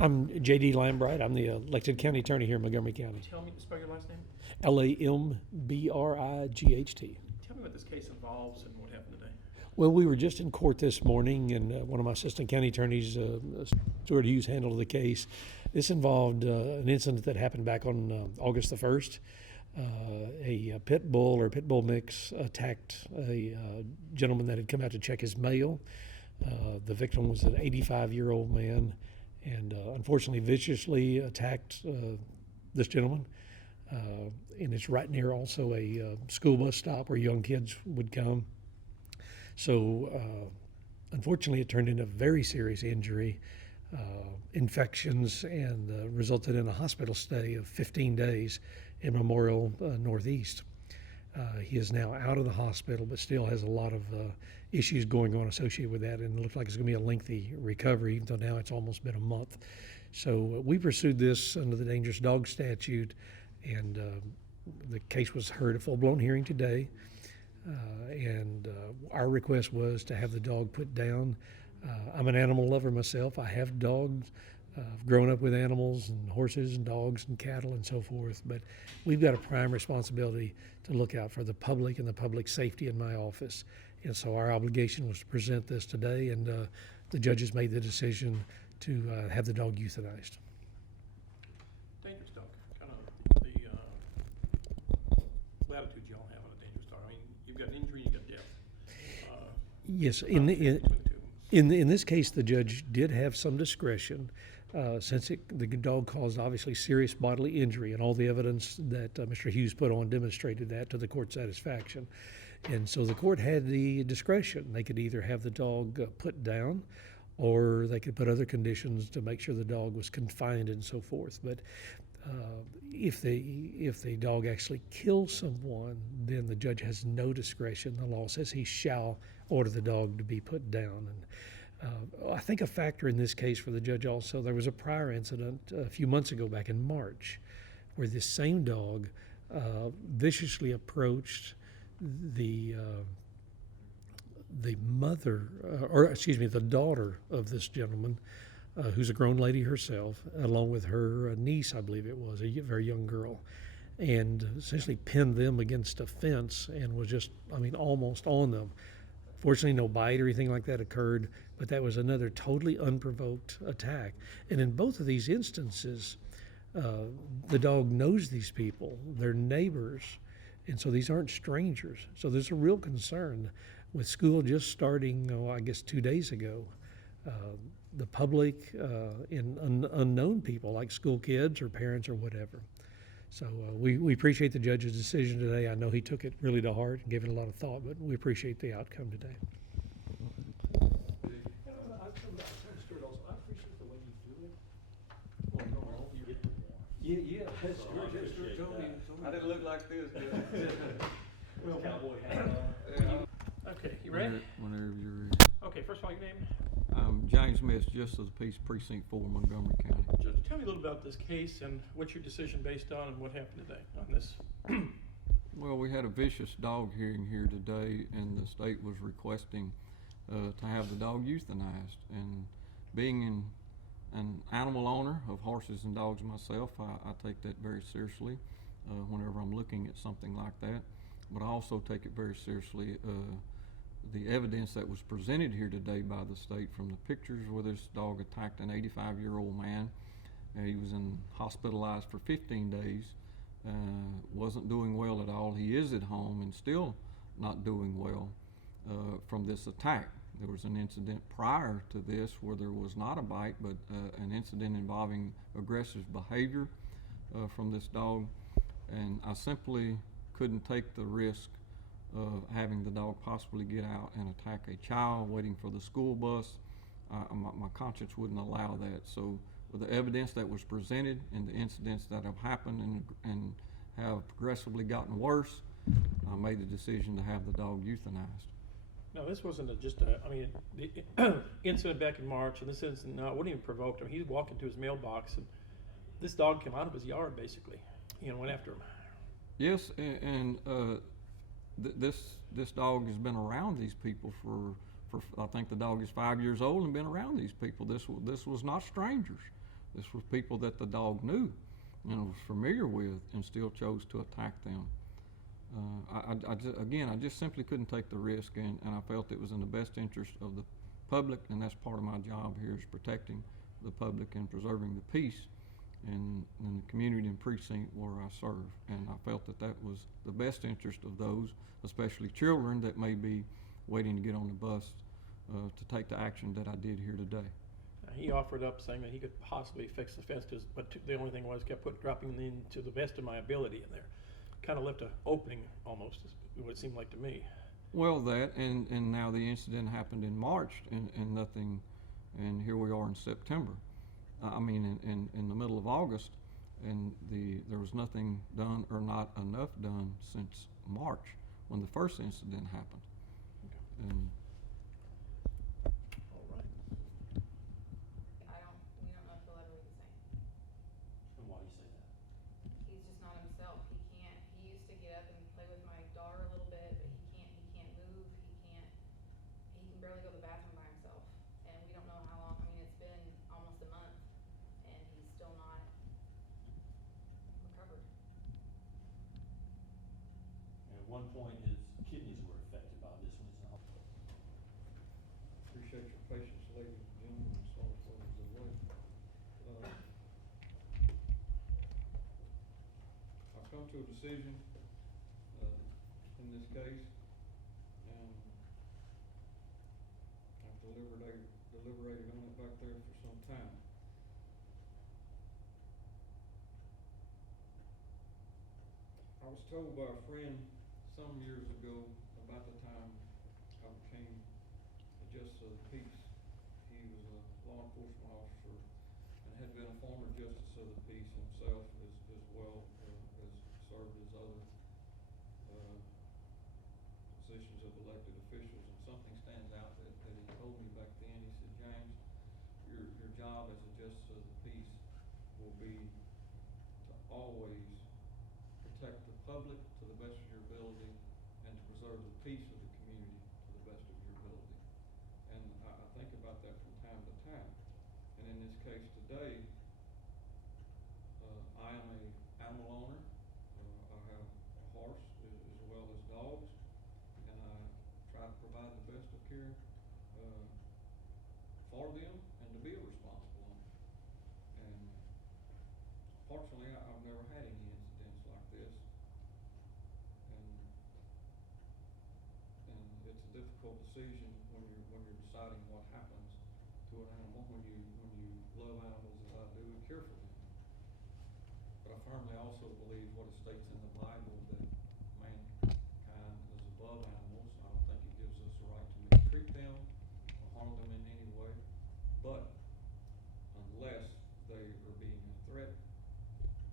I'm J.D. Lambright. I'm the elected county attorney here in Montgomery County. Tell me, spell your last name. Lambright. Tell me what this case involves and what happened today. Well, we were just in court this morning, and one of my assistant county attorneys, Stuart Hughes, handled the case. This involved an incident that happened back on August the 1st. A pit bull or pit bull mix attacked a gentleman that had come out to check his mail. The victim was an 85-year-old man, and unfortunately viciously attacked this gentleman. And it's right near also a school bus stop where young kids would come. So unfortunately it turned into a very serious injury, infections, and resulted in a hospital stay of 15 days in Memorial Northeast. He is now out of the hospital, but still has a lot of issues going on associated with that, and it looks like it's going to be a lengthy recovery, even though now it's almost been a month. So we pursued this under the dangerous dog statute, and the case was heard at full-blown hearing today. And our request was to have the dog put down. I'm an animal lover myself. I have dogs. I've grown up with animals and horses and dogs and cattle and so forth, but we've got a prime responsibility to look out for the public and the public safety in my office. And so our obligation was to present this today, and the judges made the decision to have the dog euthanized. Dangerous dog, kind of the latitude y'all have on a dangerous dog. I mean, you've got an injury, you've got death. Yes, in this case, the judge did have some discretion. Since the dog caused obviously serious bodily injury, and all the evidence that Mr. Hughes put on demonstrated that to the court's satisfaction. And so the court had the discretion. They could either have the dog put down, or they could put other conditions to make sure the dog was confined and so forth. But if the dog actually kills someone, then the judge has no discretion. The law says he shall order the dog to be put down. And I think a factor in this case for the judge also, there was a prior incident a few months ago back in March where this same dog viciously approached the daughter of this gentleman, who's a grown lady herself, along with her niece, I believe it was, a very young girl, and essentially pinned them against a fence and was just, almost on them. Fortunately, no bite or anything like that occurred, but that was another totally unprovoked attack. And in both of these instances, the dog knows these people, they're neighbors, and so these aren't strangers. So there's a real concern with school just starting, 2 days ago. The public and unknown people like school kids or parents or whatever. So we appreciate the judge's decision today. I know he took it really to heart and gave it a lot of thought, but we appreciate the outcome today. I appreciate the way you do it. Yeah, that's Stuart told me. I didn't look like this, did I? Cowboy hat on. Okay, you ready? Whenever you're ready. Okay, first of all, your name? I'm James Smith, Justice of the Peace, Precinct 4, Montgomery County. Judge, tell me a little about this case and what's your decision based on and what happened today on this. Well, we had a vicious dog hearing here today, and the state was requesting to have the dog euthanized. And being an animal owner of horses and dogs myself, I take that very seriously whenever I'm looking at something like that. But I also take it very seriously the evidence that was presented here today by the state, from the pictures where this dog attacked an 85-year-old man. He was hospitalized for 15 days, wasn't doing well at all. He is at home and still not doing well from this attack. There was an incident prior to this where there was not a bite, but an incident involving aggressive behavior from this dog, and I simply couldn't take the risk of having the dog possibly get out and attack a child waiting for the school bus. My conscience wouldn't allow that. So with the evidence that was presented and the incidents that have happened and have progressively gotten worse, I made the decision to have the dog euthanized. No, this wasn't the incident back in March, and this incident, it wasn't even provoked. He was walking to his mailbox, and this dog came out of his yard, basically, went after him. Yes, and this dog has been around these people for I think the dog is 5 years old and been around these people. This was not strangers. This was people that the dog knew and was familiar with, and still chose to attack them. I just simply couldn't take the risk, and I felt it was in the best interest of the public, and that's part of my job here, is protecting the public and preserving the peace in the community and precinct where I serve. And I felt that that was the best interest of those, especially children that may be waiting to get on the bus to take the action that I did here today. He offered up saying that he could possibly fix the fences, but the only thing was kept dropping in to the best of my ability in there. Kind of left an opening almost, is what it seemed like to me. Well, that, and now the incident happened in March, and nothing, and here we are in September. In the middle of August, and there was nothing done or not enough done since March when the first incident happened. Okay. And All right. We don't know if he'll ever be the same. And why do you say that? He's just not himself. He used to get up and play with my daughter a little bit, but he can't move, he can barely go to the bathroom by himself. And we don't know how long, it's been almost a month, and he's still not recovered. And at one point, his kidneys were affected by this when he's in the hospital. appreciate your patience, ladies and gentlemen, and sorry for the delay. I've come to a decision in this case, and I've deliberated on it back there for some time. I was told by a friend some years ago, about the time I became a justice of the peace. He was a law enforcement officer and had been a former justice of the peace himself, as well as served as other positions of elected officials. And something stands out that he told me back then. He said, "James, your job as a justice of the peace will be to always protect the public to the best of your ability, and to preserve the peace of the community to the best of your ability." And I think about that from time to time. And in this case today, I am an animal owner. I have a horse as well as dogs, and I try to provide the best of care for them, and to be a responsible owner. And fortunately, I've never had any incidents like this. And it's a difficult decision when you're deciding what happens to an animal when you love animals as I do and care for them. But I firmly also believe what it states in the Bible, that mankind is above animals. I don't think it gives us the right to mistreat them or harm them in any way. But unless they are being a threat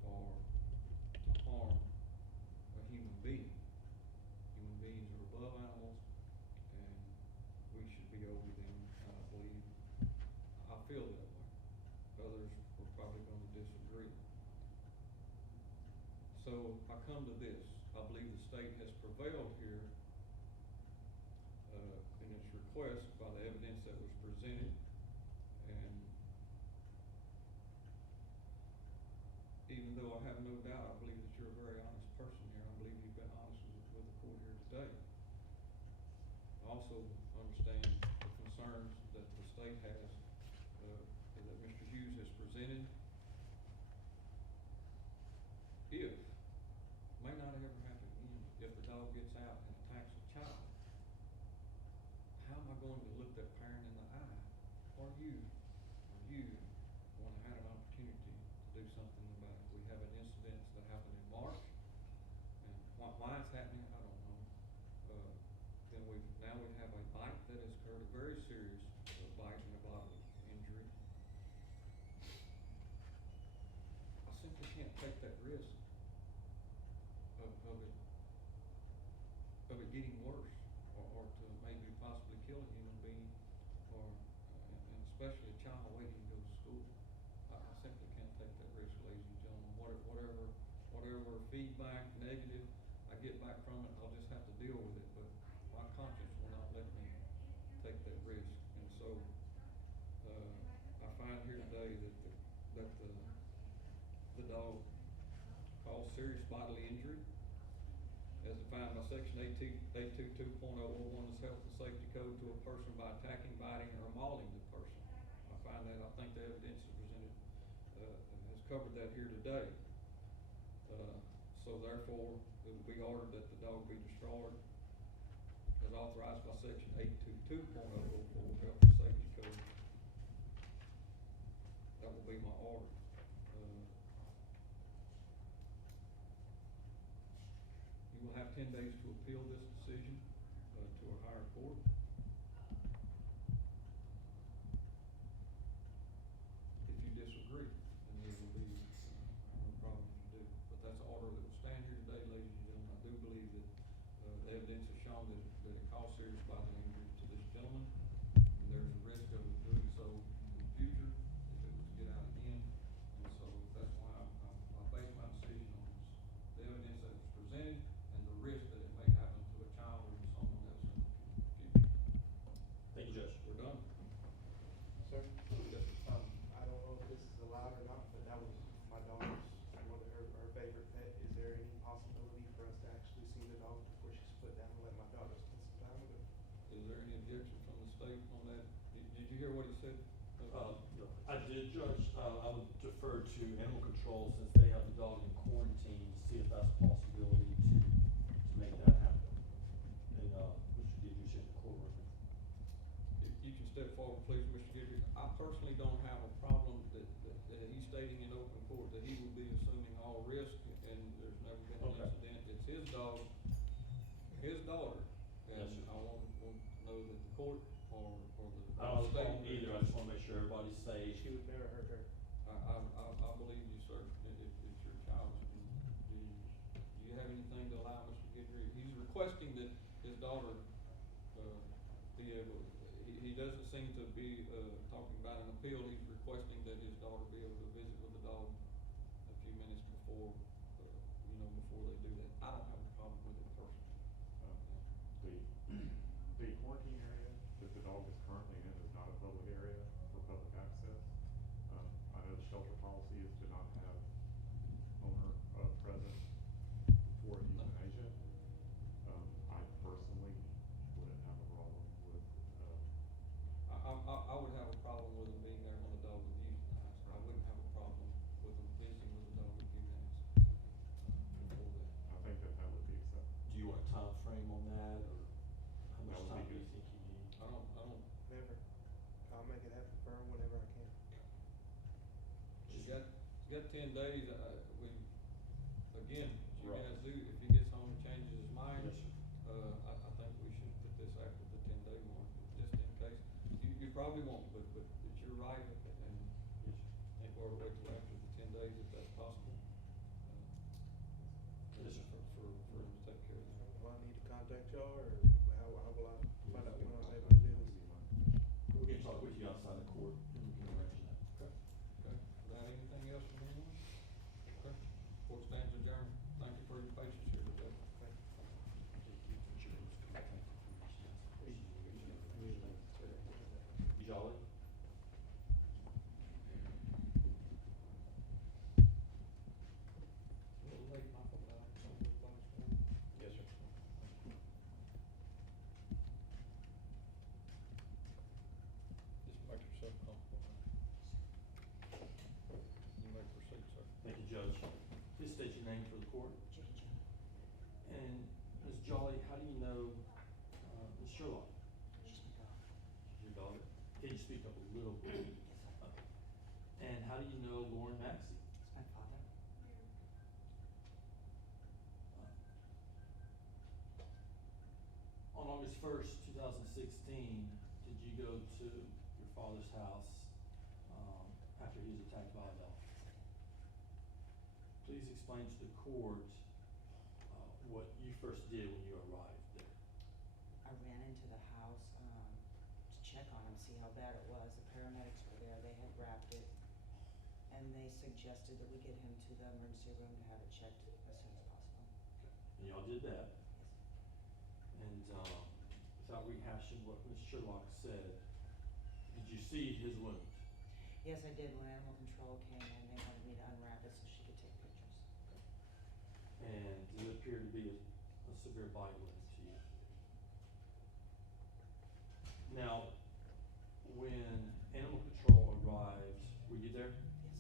or to harm a human being. Human beings are above animals, and we should be over them. And I believe, I feel that way. Others are probably going to disagree. So I come to this. I believe the state has prevailed here in its request by the evidence that was presented. And even though I have no doubt, I believe that you're a very honest person here. I believe you've been honest with the court here today. I also understand the concerns that the state has, that Mr. Hughes has presented. If, may not ever happen again, if the dog gets out and attacks a child, how am I going to look that parent in the eye, or you, when I had an opportunity to do something about it? We have an incident that happened in March, and why it's happening, I don't know. Then we have a bite that has occurred, a very serious bite and a bodily injury. I simply can't take that risk of it getting worse, or to maybe possibly kill a human being, or and especially a child waiting to go to school. I simply can't take that risk, ladies and gentlemen. Whatever feedback, negative I get back from it, I'll just have to deal with it. But my conscience will not let me take that risk. And so I find here today that the dog caused serious bodily injury as defined by section 822.001 of the Health and Safety Code to a person by attacking, biting, or mauling the person. I think the evidence is presented, has covered that here today. So therefore, it will be ordered that the dog be destroyed as authorized by section 822.004 Health and Safety Code. That will be my order. You will have 10 days to appeal this decision to a higher court. If you disagree, then there will be no problem if you do. But that's an order that will stand here today, ladies and gentlemen. I do believe that the evidence has shown that it caused serious bodily injury to this gentleman, and there's a risk of it doing so in the future if it was to get out again. And so that's why I base my decision on this, the evidence that was presented and the risk that it may happen to a child or to someone else in the future. Thank you, Judge. We're done. Sir, Yes, sir. I don't know if this is allowed or not, but that was my daughter's, her favorite pet. Is there any possibility for us to actually see the dog before she's put down and let my daughter spend some time with her? Is there any objection from the state on that? Did you hear what he said? No, I did, Judge. I would defer to animal control since they have the dog in quarantine to see if that's a possibility to make that happen. And, we should give you shit in the courtroom. If you can step forward, please, Mr. Guidry. I personally don't have a problem that he's stating in open court that he will be assuming all risk, and there's never been an Okay. incident. It's his dog, his daughter, and Yes, sir. I want to know that the court or the I don't have a state. problem either. I just wanna make sure everybody's safe. She would never hurt her. I believe you, sir, it's your child. Do you have anything to allow Mr. Guidry? He's requesting that his daughter, be able, he doesn't seem to be, talking about an appeal. He's requesting that his daughter be able to visit with the dog a few minutes before, before they do that. I don't have a problem with it personally. The quarantine area that the dog is currently in is not a public area for public access. I know the shelter policy is to not have owner present for euthanasia. I personally wouldn't have a problem with, I would have a problem with him being there when the dog was euthanized. I wouldn't have a problem with him visiting with the dog with euthanized before that. I think that would be acceptable. Do you want a time frame on that, or how much That would time be do you good. think you need? I don't, Never. I'll make it happen for her whenever I can. he's got 10 days, again, you Right. guys do, if he gets home and changes his mind, Yes, sir. I think we should put this after the 10-day mark, just in case. You probably won't, but it's your right, and Yes, sir. I think we ought to wait till after the 10 days if that's possible. Yes, sir. For him to take care of that. Do I need to contact y'all, or how will I find out when I'm able to do this? We can talk with you outside the court, and we can arrange that. Okay, without anything else from anyone? Okay, court stands adjourned. Thank you for your patience here today. Jolly? A little late, my fault, Alex. Some of the things for me. Yes, sir. Just make yourself comfortable. You may proceed, sir. Thank you, Judge. Please state your name for the court. And Ms. Jolly, how do you know, Ms. Sherlock? She's my dog. Your daughter? Can you speak up a little bit? Okay. And how do you know Loren Maxey? It's my father. On August 1st, 2016, did you go to your father's house after he was attacked by a dog? Please explain to the court what you first did when you arrived there. I ran into the house to check on him, see how bad it was. The paramedics were there, they had wrapped it, and they suggested that we get him to the emergency room to have it checked as soon as possible. And y'all did that. And without rehashing what Ms. Sherlock said, did you see his wound? Yes, I did. When animal control came in, they wanted me to unwrap it so she could take And it appeared to be a severe bite wound to you. Now, when animal control arrived, were you there? Yes,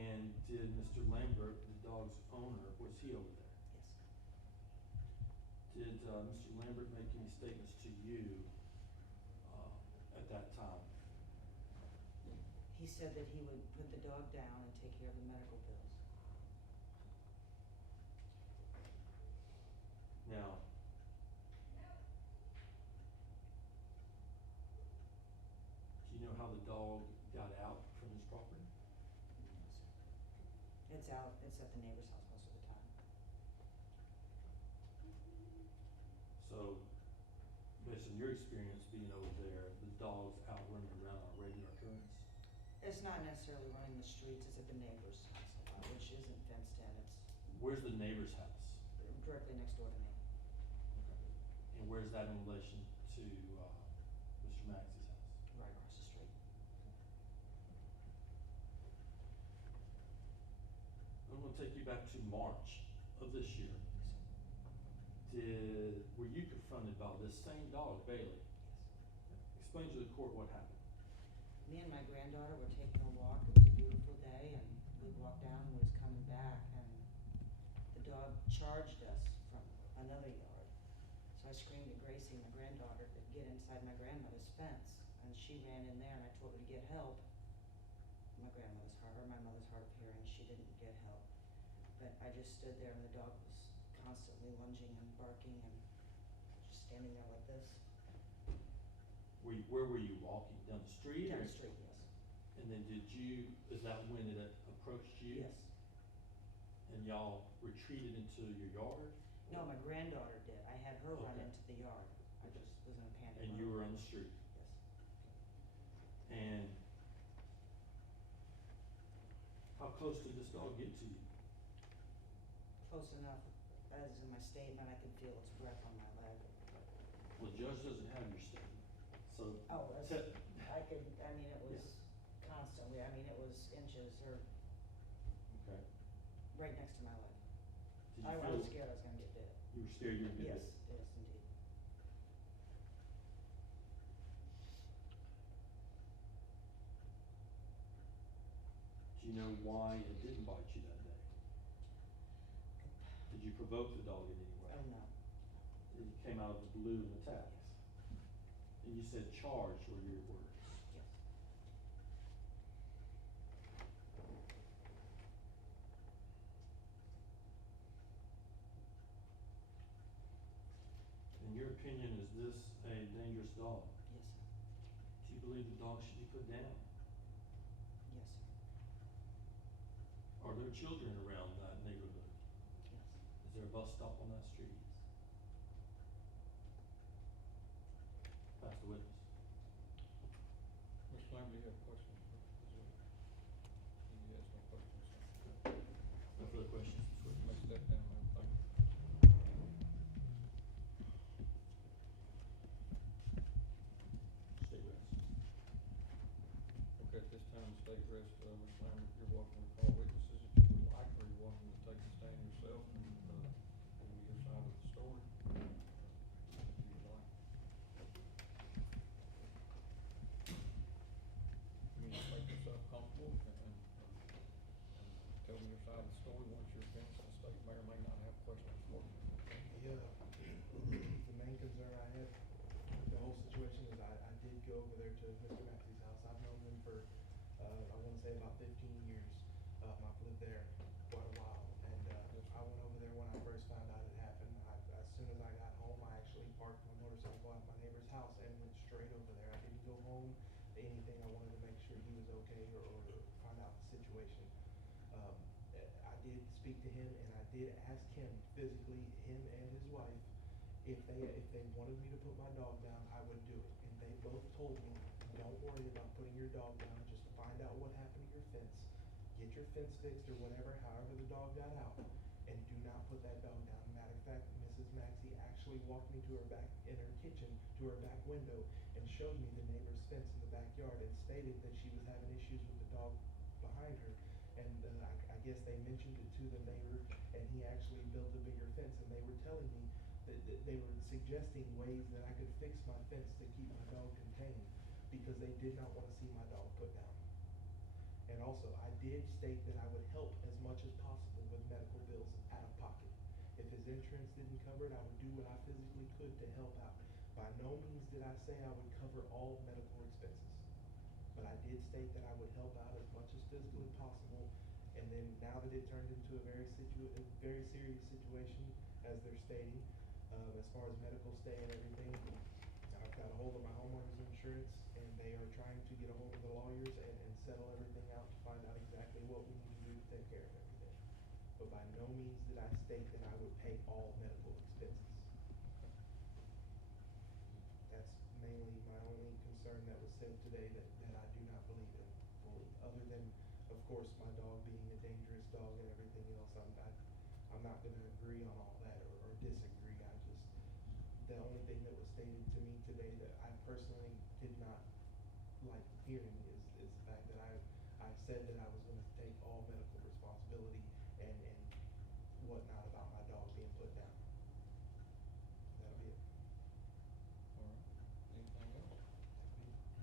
And did Mr. Lambert, the dog's owner, was he over there? yes. Did Mr. Lambert make any statements to you at that time? He said that he would put the dog down and take care of the medical bills. Now, do you know how the dog got out from his property? No, sir. It's out, it's at the neighbor's house most of the time. So, based on your experience being over there, the dog's out running around on a regular occurrence? It's not necessarily running the streets, it's at the neighbor's house a lot, which isn't fenced in, it's Where's the neighbor's house? directly next door to me. And where's that in relation to Mr. Maxey's house? Right across the street. I'm gonna take you back to March of this year. Yes, sir. Were you confronted by this same dog, Bailey? Yes. Explain to the court what happened. Me and my granddaughter were taking a walk, it was a beautiful day, and we walked down and was coming back, and the dog charged us from another yard. So I screamed at Gracie, my granddaughter, to get inside my grandmother's fence, and she ran in there and I told her to get help. My grandmother's hard, or my mother's hard of hearing, she didn't get help. But I just stood there and the dog was constantly lunging and barking and just standing there like this. Where were you walking? Down the street? Down or- the street, yes. And then is that when it approached you? Yes. And y'all retreated into your yard? No, my granddaughter did. I had her run Okay. into the yard. I just was in a panic. And mode. you were on the street? Yes. And how close did this dog get to you? Close enough, as in my statement, I could feel its breath on my leg. Well, the judge doesn't have your statement, so. Oh, that's, te- it was constantly, it was inches or Okay. right next to my leg. Did you I feel? was scared I was gonna get bit. You were scared you were gonna get Yes, bit? yes, indeed. Do you know why it didn't bite you that day? Did you provoke the dog in any way? Oh, no. It came out of the blue and attacked? Yes. And you said charge were your words. Yes. In your opinion, is this a dangerous dog? Yes, sir. Do you believe the dog should be put down? Yes, sir. Are there children around that neighborhood? Yes. Is there a bus stop on that street? Pass the witness. Mr. Lambert, do you have questions for this witness? He has no questions, sir. No further questions, this You witness. may step down, ma'am, thank you. Stay rest. Okay, at this time, the state rest, Mr. Lambert, you're welcome to call witnesses if you would like, or you're welcome to take the stand yourself and, give me your side of the story, if you would like. You need to make yourself comfortable and tell me your side of the story. Once you're finished, the state may or may not have questions for you. The main concern I had with the whole situation is I did go over there to Mr. Maxey's house. I've known him for, I wanna say about 15 years. I've lived there quite a while, and, I went over there when I first found out it happened. As soon as I got home, I actually parked my motorcycle at my neighbor's house and went straight over there. I didn't go home, anything. I wanted to make sure he was okay or find out the situation. I did speak to him and I did ask him physically, him and his wife, if they wanted me to put my dog down, I would do it. And they both told me, don't worry about putting your dog down, just find out what happened to your fence. Get your fence fixed or whatever, however the dog got out, and do not put that dog down. Matter of fact, Mrs. Maxey actually walked me to her back, in her kitchen, to her back window, and showed me the neighbor's fence in the backyard and stated that she was having issues with the dog behind her. And I guess they mentioned it to the neighbor, and he actually built a bigger fence, and they were telling me that they were suggesting ways that I could fix my fence to keep my dog contained, because they did not want to see my dog put down. And also, I did state that I would help as much as possible with medical bills out of pocket. If his insurance didn't cover it, I would do what I physically could to help out. By no means did I say I would cover all medical expenses, but I did state that I would help out as much as physically possible. And then now that it turned into a very serious situation, as they're stating, as far as medical stay and everything, I've got a hold of my homeowner's insurance, and they are trying to get a hold of the lawyers and settle everything out to find out exactly what we need to do to take care of everything. But by no means did I state that I would pay all medical expenses. That's mainly my only concern that was said today, that I do not believe in fully, other than, of course, my dog being a dangerous dog and everything else. I'm not gonna agree on all that or disagree. The only thing that was stated to me today that I personally did not like hearing is the fact that I said that I was gonna take all medical responsibility and whatnot about my dog being put down. That'll be it. All right. Anything else?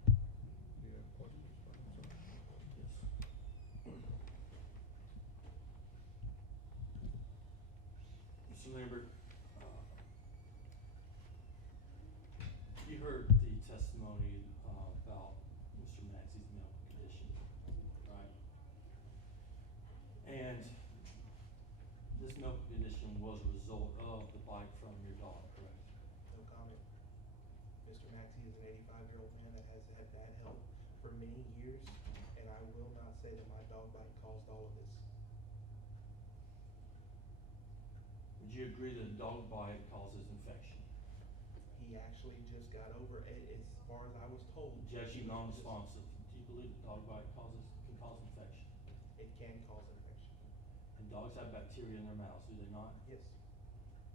Do you have questions for him, sir? Mr. Lambert, you heard the testimony about Mr. Maxey's medical condition, right? And this medical condition was a result of the bite from your dog, correct? No comment. Mr. Maxey is an 85-year-old man that has had bad health for many years, and I will not say that my dog bite caused all of this. Would you agree that a dog bite causes infection? He actually just got over it, as far as I was told. Objection non-responsive. Do you believe that dog bite can cause infection? It can cause infection. And dogs have bacteria in their mouths, do they not? Yes.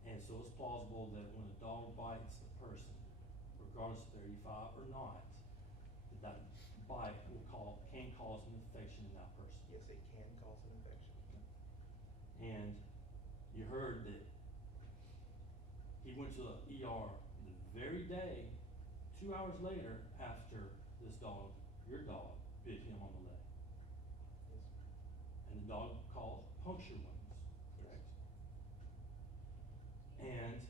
And so it's plausible that when a dog bites a person, regardless if they're 85 or not, that bite can cause an infection in that person. Yes, it can cause an infection. And you heard that he went to the ER the very day, 2 hours later, after this dog, your dog, bit him on the leg. Yes. And the dog caused puncture wounds, correct? And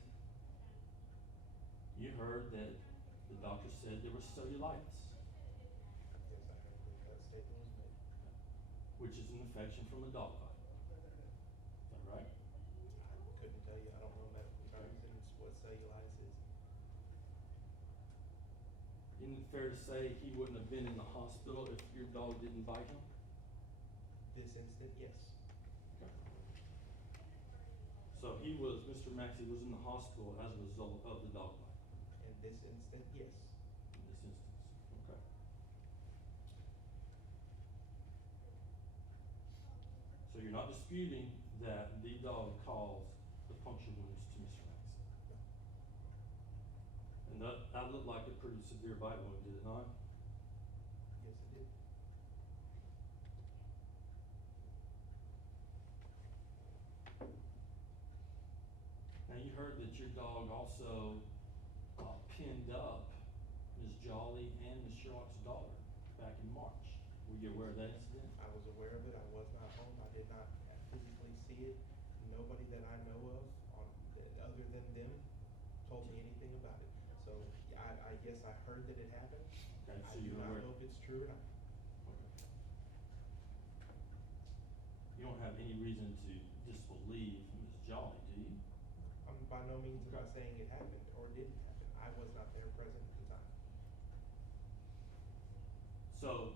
you heard that the doctor said there was cellulitis, Yes, I heard that statement was made. which is an infection from a dog bite. Is that right? I couldn't tell you, I don't know medical terms and what cellulitis is. Isn't it fair to say he wouldn't have been in the hospital if your dog didn't bite him? This instant, yes. So Mr. Maxey was in the hospital as a result of the dog bite, In this instant, yes. in this instance, okay? So you're not disputing that the dog caused the puncture wounds to Mr. Maxey? And that looked like a pretty severe bite wound, did it not? Yes, it did. Now, you heard that your dog also pinned up Ms. Jolly and Ms. Sherlock's daughter back in March. Were you aware of that incident? I was aware of it, I was not home, I did not physically see it. Nobody that I know of, other than them, told me anything about it. So, I guess I heard that it happened. Okay, I so do you're not aware. know if it's true or not. Okay. You don't have any reason to disbelieve Ms. Jolly, do you? I'm by no means am I Okay. saying it happened or didn't happen. I was not there present at the time. So,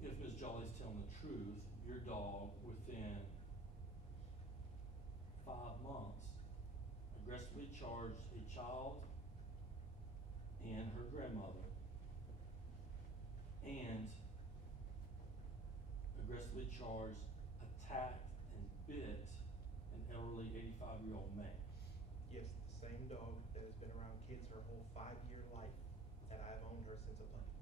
if Ms. Jolly's telling the truth, your dog, within 5 months, aggressively charged a child and her grandmother, and aggressively charged, attacked, and bit an elderly 85-year-old man. Yes, the same dog that has been around kids her whole 5-year life, that I've owned her since a puppy.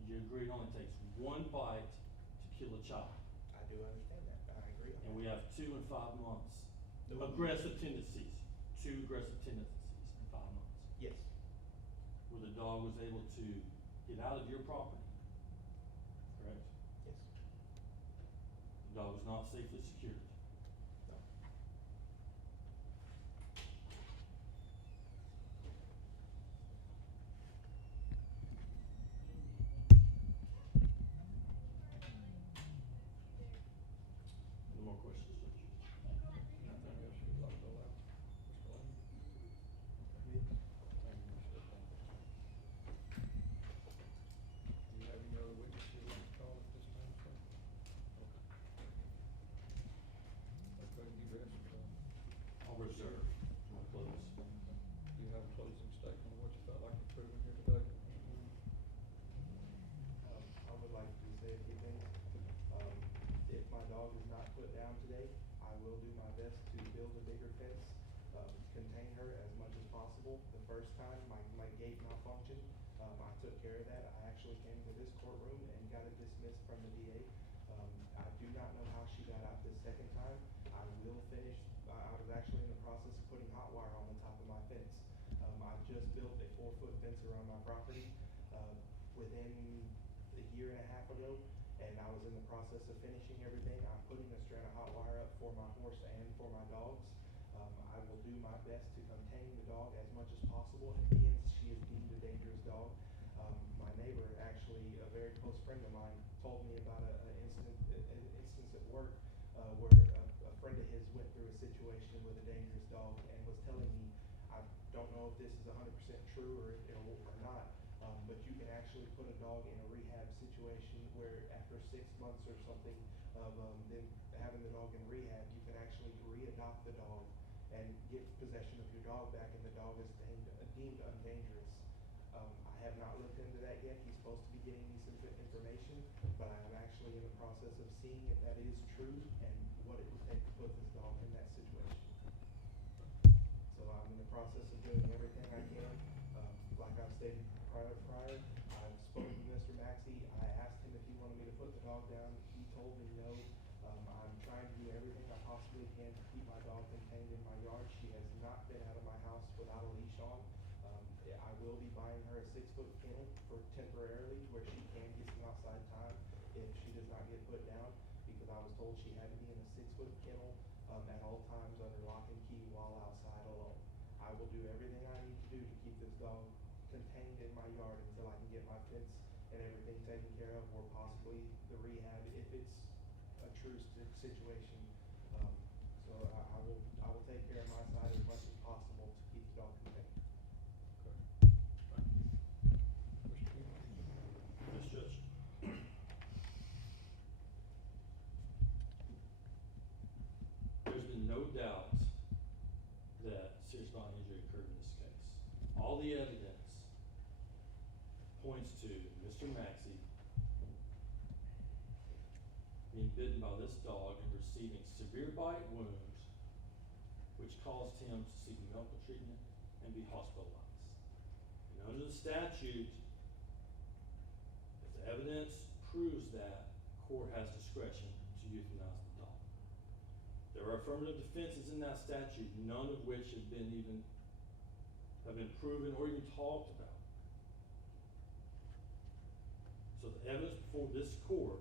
Would you agree it only takes one bite to kill a child. I do understand that, I agree on that. And we have 2 and 5 months. No. Aggressive tendencies, 2 aggressive tendencies in 5 months. Yes, Where the dog was able to get out of your property, correct? yes, The dog was not safely secured. no. Any more questions, Judge? Anything else you'd like to allow? Mr. Lane? Thank you, Mr. Lane. Do you have any other witnesses you'd like to call at this time, sir? Okay. Okay, you rest. I'll reserve my close. Do you have a closing statement on what you felt like approving here today? I would like to say a few things. If my dog is not put down today, I will do my best to build a bigger fence, contain her as much as possible. The first time, my gate malfunctioned, I took care of that. I actually came to this courtroom and got it dismissed from the DA. I do not know how she got out this second time. I will finish, I was actually in the process of putting hot wire on the top of my fence. I just built a 4-foot fence around my property, within a year and a half ago, and I was in the process of finishing everything. I'm putting a strand of hot wire up for my horse and for my dogs. I will do my best to contain the dog as much as possible, and being she is deemed a dangerous dog. My neighbor, actually a very close friend of mine, told me about an instance at work, where a friend of his went through a situation with a dangerous dog and was telling me, I don't know if this is 100% true or not, but you can actually put a dog in a rehab situation where after 6 months or something of them having the dog in rehab, you can actually re-adopt the dog and get possession of your dog back, and the dog is deemed undangerous. I have not looked into that yet. He's supposed to be getting me some information, but I am actually in the process of seeing if that is true and what it would take to put this dog in that situation. So I'm in the process of doing everything I can. Like I've stated prior, I've spoken to Mr. Maxey. I asked him if he wanted me to put the dog down. He told me no. I'm trying to do everything I possibly can to keep my dog contained in my yard. She has not been out of my house without a leash on. I will be buying her a 6-foot kennel for temporarily where she can get some outside time if she does not get put down, because I was told she had to be in a 6-foot kennel at all times under lock and key while outside alone. I will do everything I need to do to keep this dog contained in my yard until I can get my fence and everything taken care of, or possibly the rehab if it's a true situation. So I will take care of my side as much as possible to keep the dog contained. Okay. Thank you. Mr. King? Yes, Judge. There's been no doubt that serious bodily injury occurred in this case. All the evidence points to Mr. Maxey being bitten by this dog and receiving severe bite wounds, which caused him to seek medical treatment and be hospitalized. And under the statute, if the evidence proves that, court has discretion to euthanize the dog. There are affirmative defenses in that statute, none of which have been proven or even talked about. So the evidence before this court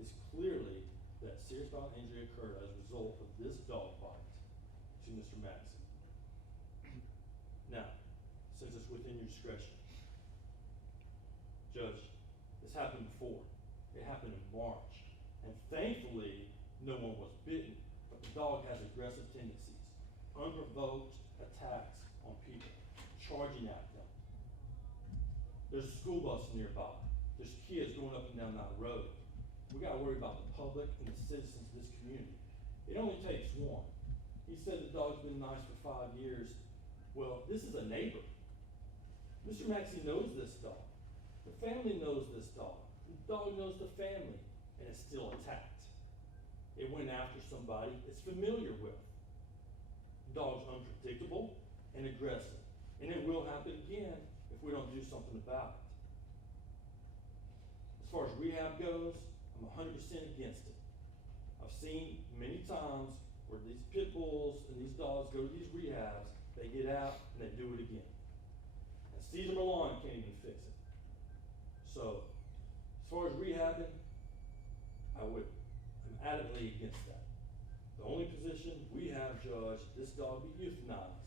is clearly that serious bodily injury occurred as a result of this dog bite to Mr. Maxey. Now, since it's within your discretion, Judge, this happened before. It happened in March. And thankfully, no one was bitten, but the dog has aggressive tendencies, unprovoked attacks on people, charging at them. There's a school bus nearby. There's kids going up and down that road. We gotta worry about the public and the citizens of this community. It only takes one. He said the dog's been nice for 5 years. Well, this is a neighbor. Mr. Maxey knows this dog. The family knows this dog. The dog knows the family, and it's still attacked. It went after somebody it's familiar with. The dog's unpredictable and aggressive, and it will happen again if we don't do something about it. As far as rehab goes, I'm I'm 100% against it. I've seen many times where these pit bulls and these dogs go to these rehabs, they get out and they do it again. And Cesar Millan can't even fix it. So, as far as rehabbing, I'm adamantly against that. The only position we have, Judge, this dog be euthanized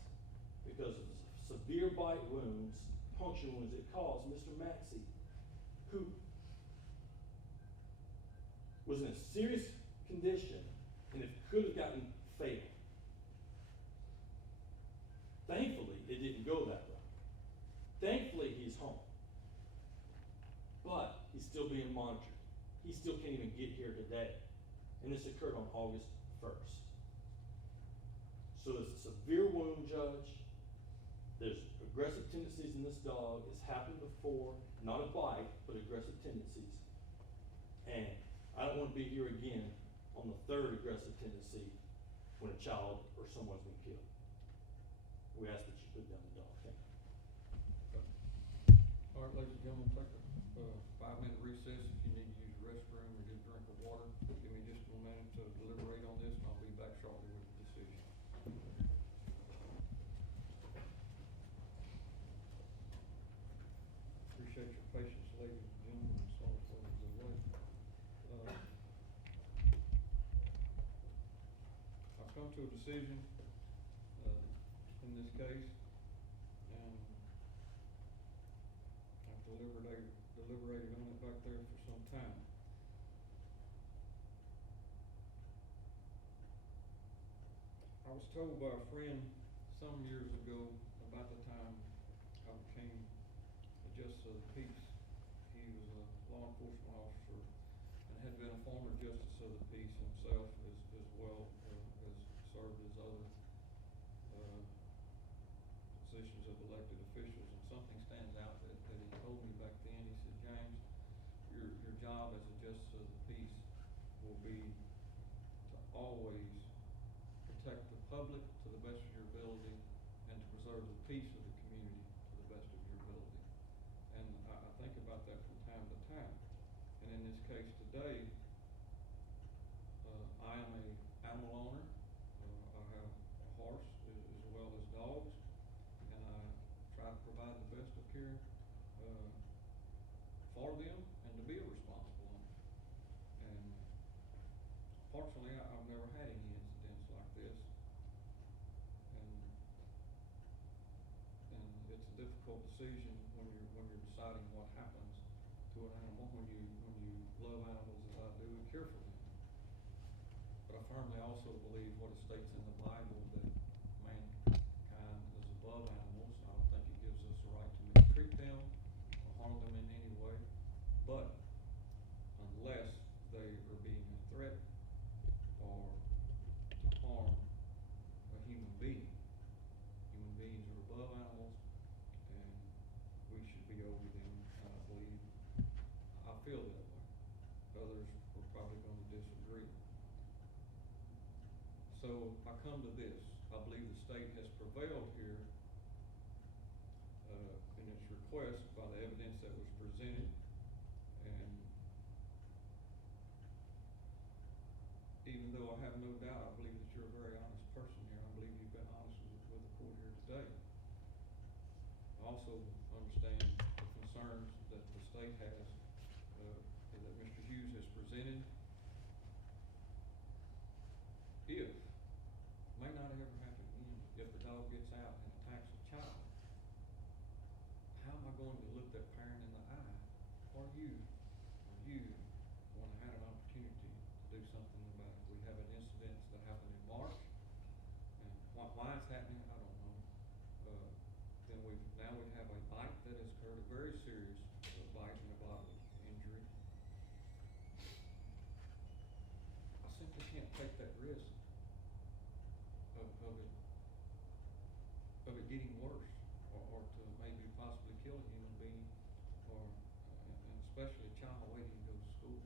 because of the severe bite wounds, puncture wounds it caused Mr. Maxey, who was in a serious condition and it could have gotten fatal. Thankfully, it didn't go that way. Thankfully, he's home. But he's still being monitored. He still can't even get here today. And this occurred on August 1st. So it's a severe wound, Judge. There's aggressive tendencies in this dog. It's happened before, not a bite, but aggressive tendencies. And I don't want to be here again on the third aggressive tendency when a child or someone's been killed. We ask that you put down the dog. Thank you. All right, ladies and gentlemen, take a 5-minute recess if you need to use the restroom or get a drink of water. Give me just a minute to deliberate on this and I'll be back shortly with the decision. Appreciate your patience, ladies and gentlemen, and sorry for the delay. I've come to a decision in this case, and I've deliberated on it back there for some time. I was told by a friend some years ago, about the time I became a justice of the peace. He was a law enforcement officer and had been a former justice of the peace himself as well as served as other positions of elected officials. And something stands out that he told me back then. He said, James, your job as a justice of the peace will be to always protect the public to the best of your ability and to preserve the peace of the community to the best of your ability. And I think about that from time to time. And in this case today, I am an animal owner. I have a horse as well as dogs, and I try to provide the best of care for them and to be a responsible owner. And fortunately, I've never had any incidents like this. And it's a difficult decision when you're deciding what happens to an animal when you love animals as I do and care for them. But I firmly also believe what it states in the Bible, that mankind is above animals. I don't think it gives us the right to mistreat them or harm them in any way. But unless they are being a threat or to harm a human being, human beings are above animals and we should be over them. And I believe, I feel that way. Others are probably going to disagree. So I come to this. I believe the state has prevailed here in its request by the evidence that was presented. And even though I have no doubt, I believe that you're a very honest person here. I believe you've been honest with the court here today. I also understand the concerns that the state has, that Mr. Hughes has presented. If, may not ever happen again, if the dog gets out and attacks a child, how am I going to look that parent in the eye, or you, when I had an opportunity to do something about it? We have an incident that happened in March, and why it's happening, I don't know. Then we have a bite that has occurred, a very serious bite and a bodily injury. I simply can't take that risk of it getting worse, or to maybe possibly kill a human being, or and especially a child waiting to go to school.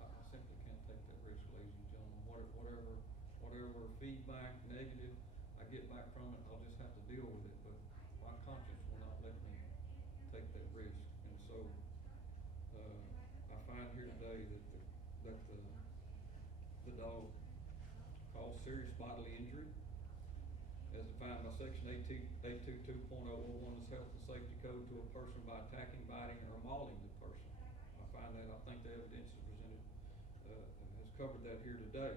I simply can't take that risk, ladies and gentlemen. Whatever feedback, negative I get back from it, I'll just have to deal with it. But my conscience will not let me take that risk. And so I find here today that the dog caused serious bodily injury as defined by section 822.001 of the Health and Safety Code to a person by attacking, biting, or mauling the person. I think the evidence is presented, has covered that here today.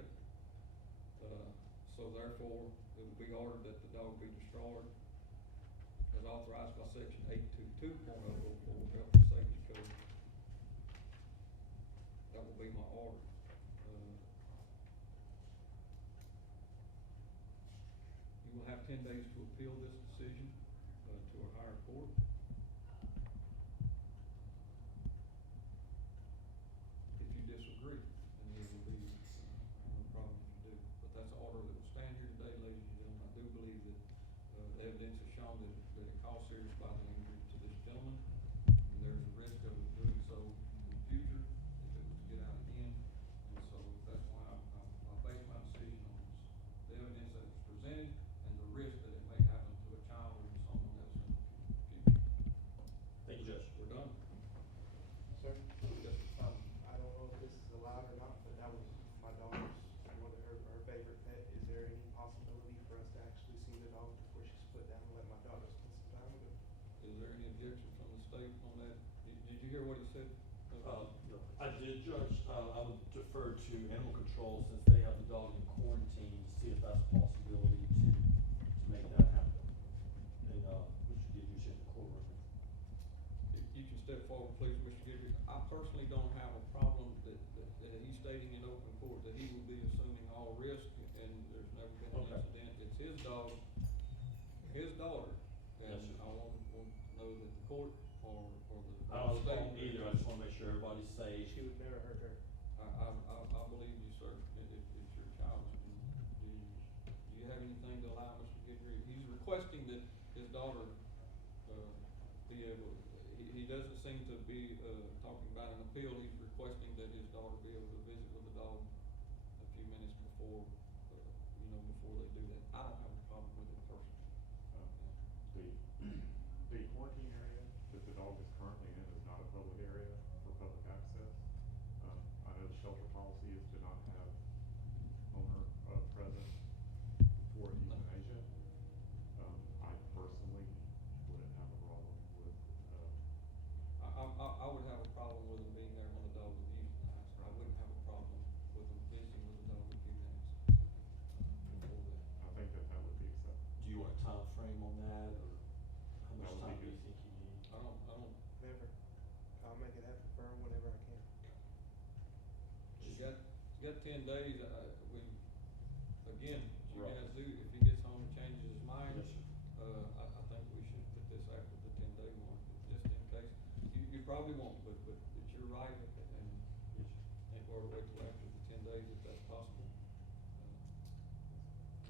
So therefore, it would be ordered that the dog be destroyed as authorized by section 822.004 Health and Safety Code. That would be my order. You will have 10 days to appeal this decision to a higher court. If you disagree, then there will be no problem if you do. But that's the order that will stand here today, ladies and gentlemen. I do believe that the evidence has shown that it caused serious bodily injury to this gentleman, and there's a risk of it doing so in the future if it was to get out again. And so that's why I base my decision on this, the evidence that was presented and the risk that it may happen to a child or to someone else in the future. Thank you, Judge. We're done. Sir, Yes, sir. I don't know if this is allowed or not, but that was my daughter's, her favorite pet. Is there any possibility for us to actually see the dog before she's put down and let my daughter spend some time with her? Is there any objection from the state on that? Did you hear what he said? I did, Judge. I would defer to animal control since they have the dog in quarantine to see if that's a possibility to make that happen. And, we should give you shit in the courtroom. If you can step forward, please, Mr. Gidry. I personally don't have a problem that he's stating in open court that he will be assuming all risk and there's never been an Okay. incident. It's his dog, his daughter, and Yes, sir. I want to know that the court or the I don't have a state. problem either. I just wanna make sure everybody's safe. She would never hurt her. I believe you, sir. It's your child. Do you have anything to allow Mr. Gidry? He's requesting that his daughter, be able, he doesn't seem to be, talking about an appeal. He's requesting that his daughter be able to visit with the dog a few minutes before, before they do that. I don't have a problem with it personally. The quarantine area that the dog is currently in is not a public area for public access. I know the shelter policy is to not have owner present for euthanasia. I personally wouldn't have a problem with, I would have a problem with him being there when the dog was euthanized. I wouldn't have a problem with him visiting with the dog a few minutes before that. I think that would be acceptable. Do you want a time frame on that, or how That much would time be do you good. think you need? I don't, Never. I'll make it happen for her whenever I can. he's got 10 days, again, you Right. guys do, if he gets home and changes his mind, Yes, sir. I think we should put this after the 10-day mark, just in case. You probably won't, but it's your right, and Yes, sir. I think we ought to wait till after the 10 days if that's possible.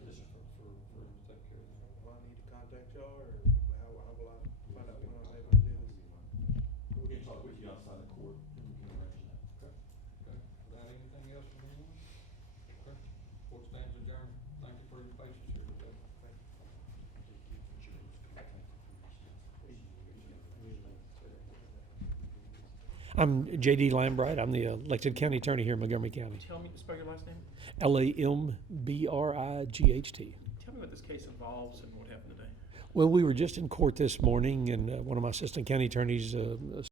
Yes, sir. For him to take care of that. Will I need to contact y'all, or how will I find out when I'm able to do this? We can talk with you outside the court, and we can arrange that. Okay. Okay, without anything else from anyone? Okay, court stands adjourned. Thank you for your patience here today. I'm J.D. Lambright. I'm the elected county attorney here in Montgomery County. Tell me, spell your last name. Lambright. Tell me what this case involves and what happened today. Well, we were just in court this morning, and one of my assistant county attorneys